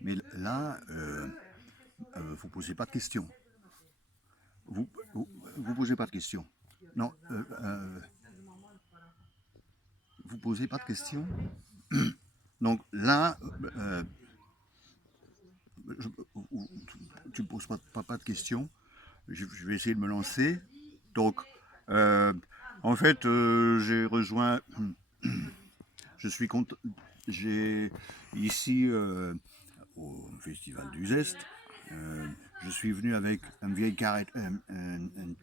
Mais là, vous posez pas de questions. Vous posez pas de questions. Non, vous posez pas de questions. Donc là, je, tu ne poses pas de questions. Je vais essayer de me lancer. Donc, euh, en fait, j'ai rejoint. Je suis content. J'ai ici au Festival du Zest. euh, je suis venu avec une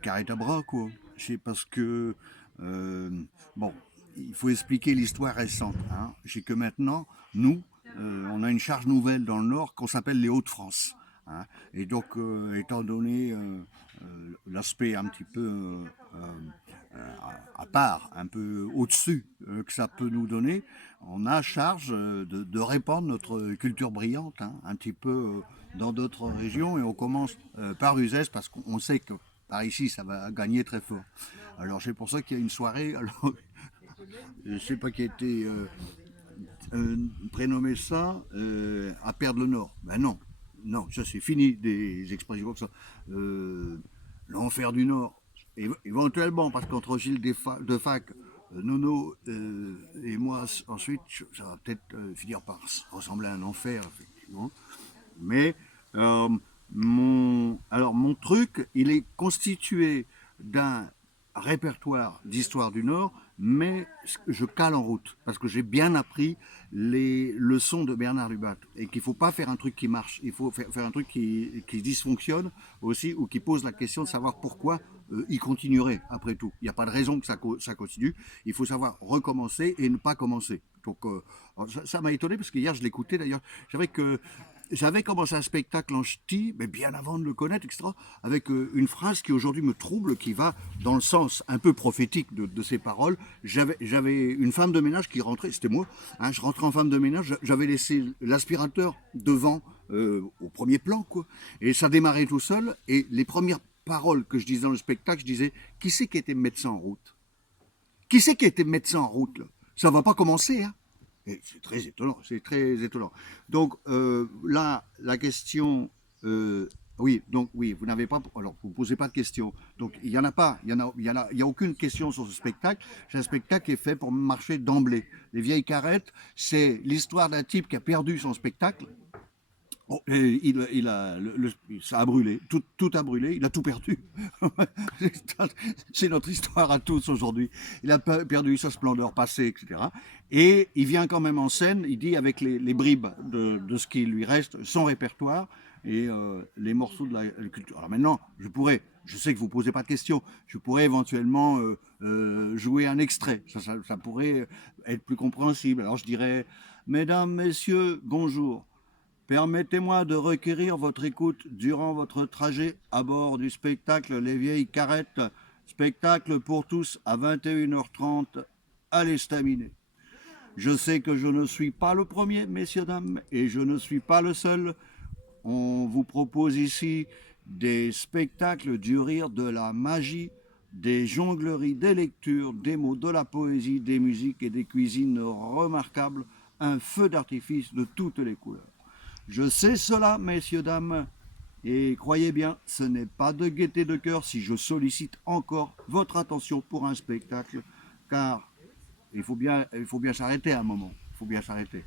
carrette à bras, quoi. C'est parce que euh, bon, il faut expliquer l'histoire récente. Hein. C'est que maintenant, nous, on a une charge nouvelle dans le Nord qu'on s'appelle les Hauts-de-France. Hein. Et donc, étant donné l'aspect un petit peu à part, un peu au-dessus que ça peut nous donner, on a charge de répandre notre culture brillante hein, un petit peu dans d'autres régions et on commence par Uzès parce qu'on sait que par ici ça va gagner très fort. Alors c'est pour ça qu'il y a une soirée, alors, je ne sais pas qui a été prénommé ça, à perdre le Nord. Ben non, non, ça c'est fini des expressions comme ça. L'enfer du Nord, éventuellement, parce qu'entre Gilles de Fac, Nono et moi, ensuite, ça va peut-être finir par ressembler à un enfer, effectivement. Mais mon truc, il est constitué d'un répertoire d'histoire du Nord, mais je cale en route parce que j'ai bien appris les leçons de Bernard Lubat et qu'il ne faut pas faire un truc qui marche, il faut faire un truc qui dysfonctionne aussi ou qui pose la question de savoir pourquoi il continuerait après tout. Il n'y a pas de raison que ça continue, il faut savoir recommencer et ne pas commencer. Donc ça m'a étonné parce que hier je l'écoutais d'ailleurs, j'avais commencé un spectacle en ch'ti, mais bien avant de le connaître, etc., avec une phrase qui aujourd'hui me trouble, qui va dans le sens un peu prophétique de ces paroles. J'avais une femme de ménage qui rentrait, c'était moi, hein, je rentrais en femme de ménage, j'avais laissé l'aspirateur devant, au premier plan, quoi, et ça démarrait tout seul, et les premières paroles que je disais dans le spectacle, je disais, qui c'est qui était médecin en route? Qui c'est qui était médecin en route, là? Ça va pas commencer, hein? C'est très étonnant, c'est très étonnant. Donc là, la question, oui, donc oui, vous n'avez pas, alors vous posez pas de questions. Donc il y en a pas, il y a aucune question sur ce spectacle. C'est un spectacle qui est fait pour marcher d'emblée. Les vieilles carrettes, c'est l'histoire d'un type qui a perdu son spectacle. Oh, et ça a brûlé, tout a brûlé, il a tout perdu. C'est notre histoire à tous aujourd'hui. Il a perdu sa splendeur passée, etc. Et il vient quand même en scène, il dit avec les bribes de ce qui lui reste, son répertoire et les morceaux de la culture. Alors maintenant, je sais que vous ne posez pas de questions, je pourrais éventuellement jouer un extrait, ça pourrait être plus compréhensible. Alors je dirais, mesdames, messieurs, bonjour. Permettez-moi de requérir votre écoute durant votre trajet à bord du spectacle Les Vieilles Carrettes, spectacle pour tous à 21h30 à l'Estaminet. Je sais que je ne suis pas le premier, messieurs, dames, et je ne suis pas le seul. On vous propose ici des spectacles du rire, de la magie, des jongleries, des lectures, des mots, de la poésie, des musiques et des cuisines remarquables, un feu d'artifice de toutes les couleurs. Je sais cela, messieurs, dames, et croyez bien, ce n'est pas de gaieté de cœur si je sollicite encore votre attention pour un spectacle, car il faut bien s'arrêter à un moment, il faut bien s'arrêter.